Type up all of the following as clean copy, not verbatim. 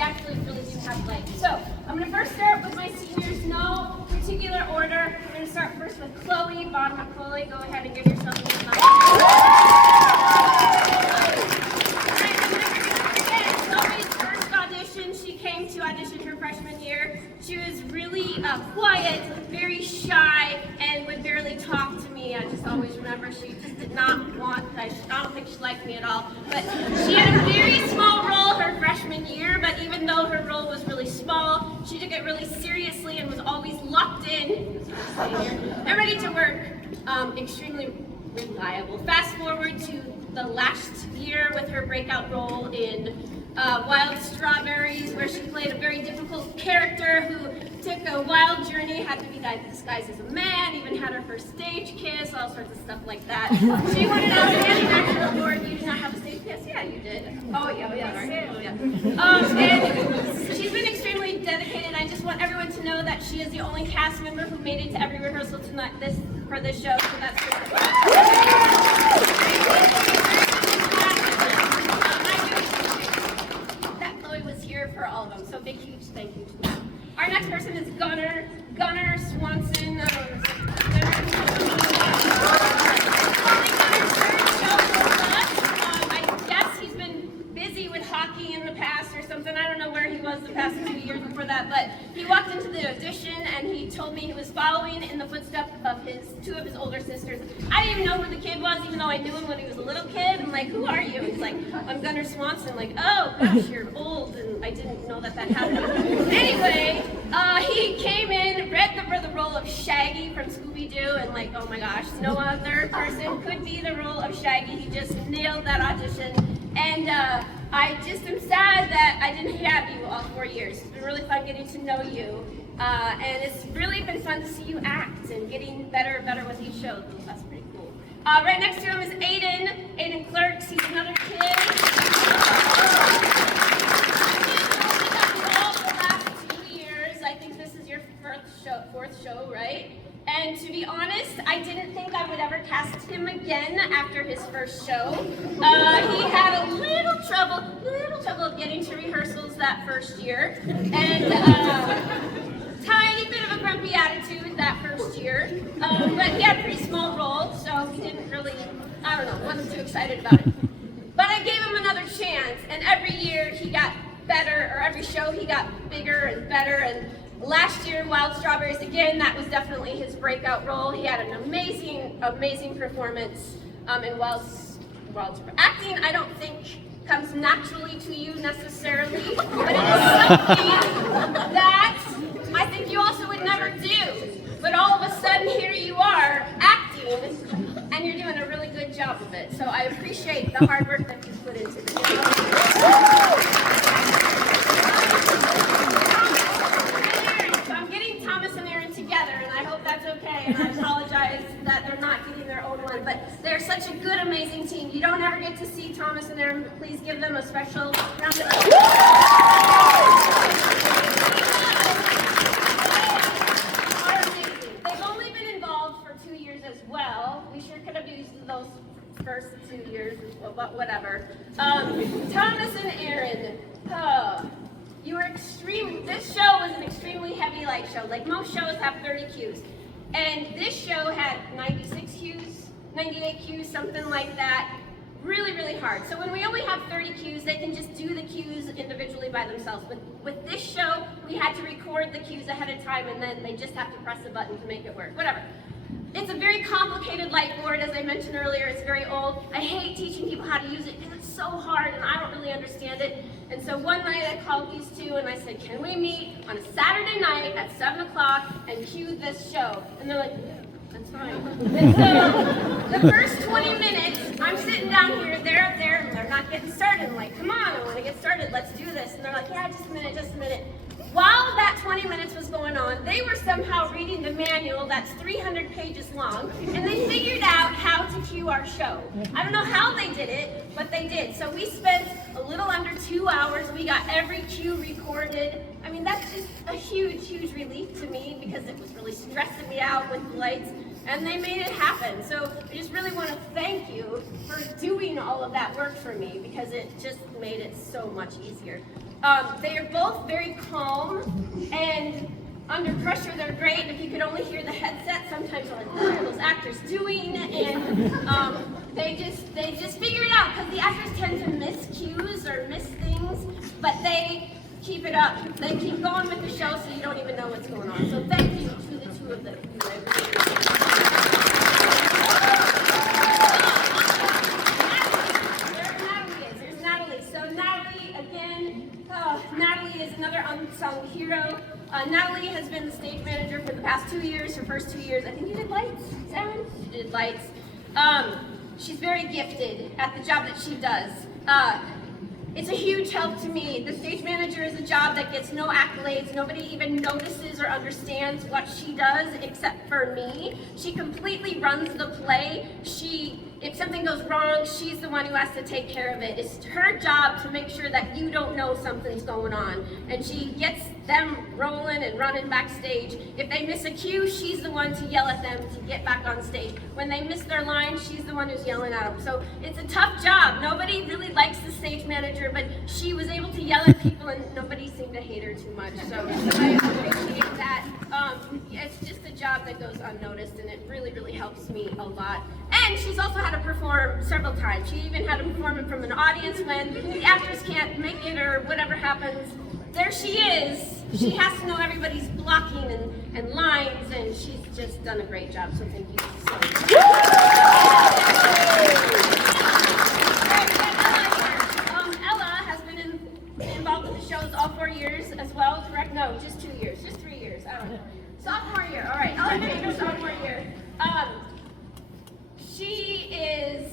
actually really do have life. So I'm going to first start with my seniors, no particular order. We're going to start first with Chloe. Bottom of Chloe, go ahead and give yourself a good night. Chloe's first audition, she came to audition her freshman year. She was really quiet, very shy, and would barely talk to me. I just always remember she just did not want, I don't think she liked me at all. But she had a very small role her freshman year, but even though her role was really small, she took it really seriously and was always locked in and ready to work. Extremely reliable. Fast forward to the last year with her breakout role in Wild Strawberries, where she played a very difficult character who took a wild journey, had to be disguised as a man, even had her first stage kiss, all sorts of stuff like that. She wanted out again after the board. You did not have a stage kiss? Yeah, you did. Oh, yeah. And she's been extremely dedicated. I just want everyone to know that she is the only cast member who made it to every rehearsal tonight for this show, so that's for all of them, so big, huge thank you to them. Our next person is Gunnar Swanson. I guess he's been busy with hockey in the past or something. I don't know where he was the past 2 years before that, but he walked into the audition and he told me he was following in the footsteps of two of his older sisters. I didn't even know who the kid was, even though I knew him when he was a little kid. I'm like, who are you? He's like, I'm Gunnar Swanson. I'm like, oh gosh, you're old, and I didn't know that happened. Anyway, he came in, read for the role of Shaggy from Scooby-Doo, and like, oh my gosh, no other person could be the role of Shaggy. He just nailed that audition, and I just am sad that I didn't have you all 4 years. It's been really fun getting to know you, and it's really been fun to see you act and getting better with each show. That's pretty cool. Right next to him is Aiden Clerks. He's another kid. Fourth show, right? And to be honest, I didn't think I would ever cast him again after his first show. He had a little trouble getting to rehearsals that first year, and tiny bit of a grumpy attitude that first year. But he had a pretty small role, so he didn't really, wasn't too excited about it. But I gave him another chance, and every year he got better, or every show he got bigger and better, and last year, Wild Strawberries, again, that was definitely his breakout role. He had an amazing performance in Wild Strawberries. Acting, I don't think, comes naturally to you necessarily, but it is something that I think you also would never do. But all of a sudden, here you are, acting, and you're doing a really good job of it. So I appreciate the hard work that you put into this. Okay, and I apologize that they're not getting their own one, but they're such a good, amazing team. You don't ever get to see Thomas and Aaron, but please give them a special round of applause. They've only been involved for 2 years as well. We sure could have used those first 2 years, but whatever. Thomas and Aaron, you were this show was an extremely heavy light show. Like most shows have 30 cues. And this show had 96 cues, 98 cues, something like that. Really, really hard. So when we only have 30 cues, they can just do the cues individually by themselves. But with this show, we had to record the cues ahead of time, and then they just have to press a button to make it work. Whatever. It's a very complicated light board, as I mentioned earlier. It's very old. I hate teaching people how to use it because it's so hard and I don't really understand it. And so one night I called these two and I said, can we meet on a Saturday night at 7 o'clock and cue this show? And they're like, yeah, that's fine. And so the first 20 minutes, I'm sitting down here, they're up there, and they're not getting started. I'm like, come on, I want to get started. Let's do this. And they're like, yeah, just a minute. While that 20 minutes was going on, they were somehow reading the manual that's 300 pages long, and they figured out how to cue our show. I don't know how they did it, but they did. So we spent a little under 2 hours. We got every cue recorded. I mean, that's just a huge, huge relief to me because it was really stressing me out with the lights. and they made it happen. So I just really want to thank you for doing all of that work for me, because it just made it so much easier. They are both very calm, and under pressure they're great. If you could only hear the headset, sometimes I'm like, what are those actors doing? And they just figure it out, because the actors tend to miss cues or miss things, but they keep it up. They keep going with the show, so you don't even know what's going on. So thank you to the two of them. There's Natalie. So Natalie, again, Natalie is another unsung hero. Natalie has been the stage manager for the past 2 years. Her first 2 years, I think you did lights, Sam? She did lights. She's very gifted at the job that she does. It's a huge help to me. The stage manager is a job that gets no accolades. Nobody even notices or understands what she does except for me. She completely runs the play. If something goes wrong, she's the one who has to take care of it. It's her job to make sure that you don't know something's going on. And she gets them rolling and running backstage. If they miss a cue, she's the one to yell at them to get back on stage. When they miss their line, she's the one who's yelling at them. So it's a tough job. Nobody really likes the stage manager, but she was able to yell at people and nobody seemed to hate her too much. So I appreciate that. It's just a job that goes unnoticed, and it really, really helps me a lot. And she's also had to perform several times. She even had to perform in front of an audience when the actors can't make it or whatever happens. There she is. She has to know everybody's blocking and lines, and she's just done a great job, so thank you so much. Ella has been involved with the shows all 4 years as well, correct? No, just 2 years, just 3 years, I don't know. Sophomore year, all right, Ella did her sophomore year. She is,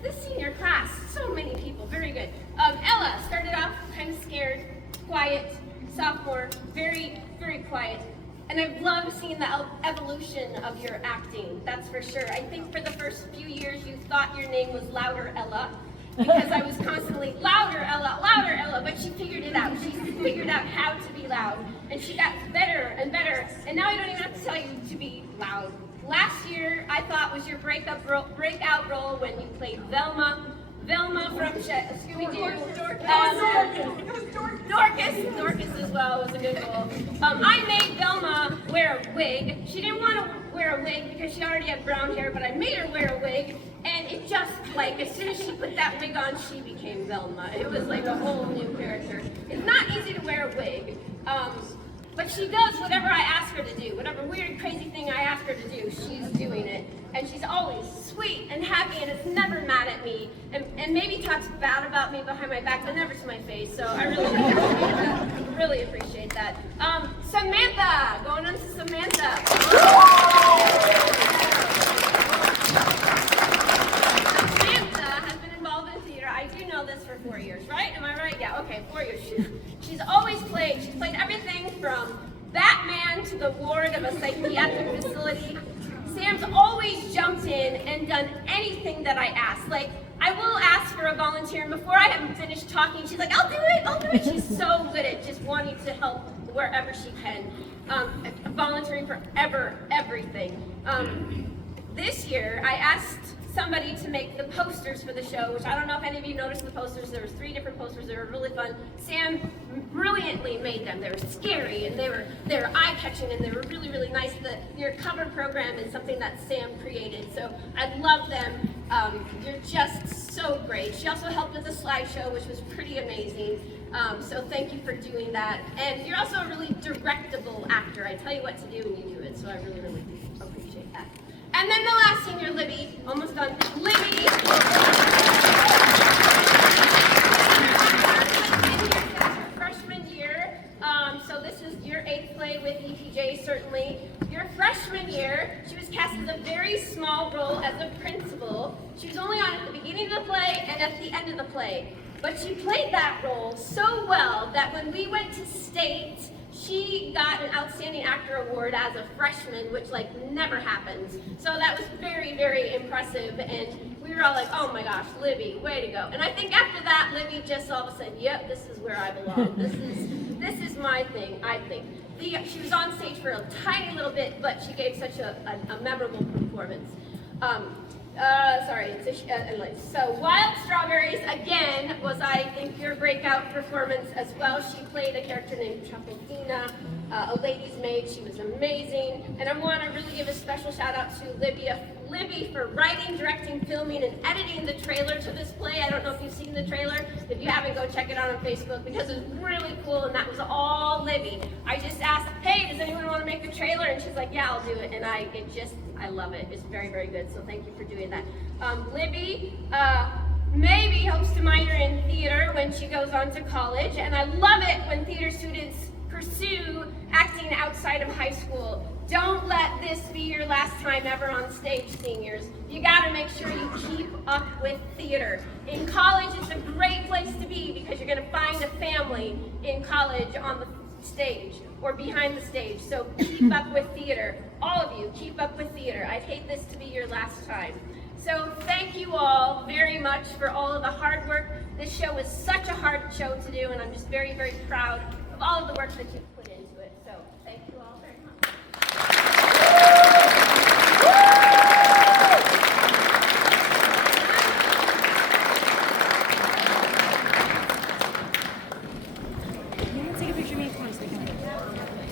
this senior class, so many people, very good. Ella started off kind of scared, quiet, sophomore, very, very quiet. And I've loved seeing the evolution of your acting, that's for sure. I think for the first few years you thought your name was Louder Ella, because I was constantly, louder Ella, but she figured it out. She figured out how to be loud, and she got better and better, and now I don't even have to tell you to be loud. Last year, I thought was your breakout role when you played Velma from Scooby-Doo. Dorcas as well was a good role. I made Velma wear a wig. She didn't want to wear a wig because she already had brown hair, but I made her wear a wig, and it just, as soon as she put that wig on, she became Velma. It was like a whole new character. It's not easy to wear a wig. But she does whatever I ask her to do. Whatever weird, crazy thing I ask her to do, she's doing it. And she's always sweet and happy and is never mad at me. And maybe talks bad about me behind my back, but never to my face. So I really appreciate that. Really appreciate that. Samantha, going on to Samantha. Samantha has been involved in theater. I do know this for 4 years, right? Am I right? Yeah, okay, 4 years. She's always played. She's played everything from Batman to the ward of a psychiatric facility. Sam's always jumped in and done anything that I ask. I will ask for a volunteer, and before I haven't finished talking, she's like, I'll do it. She's so good at just wanting to help wherever she can. Volunteering for everything. This year, I asked somebody to make the posters for the show, which I don't know if any of you noticed the posters. There was 3 different posters. They were really fun. Sam brilliantly made them. They were scary, and they were eye-catching, and they were really, really nice. Your cover program is something that Sam created, so I love them. You're just so great. She also helped with the slideshow, which was pretty amazing. So thank you for doing that. And you're also a really directable actor. I tell you what to do, and you do it, so I really, really appreciate that. And then the last senior, Libby, almost done. Libby. Freshman year, so this is your 8th play with EPJ, certainly. Your freshman year, she was cast as a very small role as a principal. She was only on at the beginning of the play and at the end of the play. But she played that role so well that when we went to state, she got an Outstanding Actor Award as a freshman, which like never happens. So that was very, very impressive, and we were all like, oh my gosh, Libby, way to go. And I think after that, Libby just all of a sudden, yep, this is where I belong. This is my thing, I think. She was on stage for a tiny little bit, but she gave such a memorable performance. So Wild Strawberries, again, was, I think, your breakout performance as well. She played a character named Chapotina, a lady's maid. She was amazing. And I want to really give a special shout out to Libby for writing, directing, filming, and editing the trailer to this play. I don't know if you've seen the trailer. If you haven't, go check it out on Facebook because it was really cool, and that was all Libby. I just asked, hey, does anyone want to make the trailer? And she's like, yeah, I'll do it. And I love it. It's very, very good. So thank you for doing that. Libby maybe hopes to minor in theater when she goes on to college, and I love it when theater students pursue acting outside of high school. Don't let this be your last time ever on stage, seniors. You gotta make sure you keep up with theater. In college, it's a great place to be because you're gonna find a family in college on the stage or behind the stage. So keep up with theater. All of you, keep up with theater. I'd hate this to be your last time. So thank you all very much for all of the hard work. This show is such a hard show to do, and I'm just very, very proud of all of the work that you've put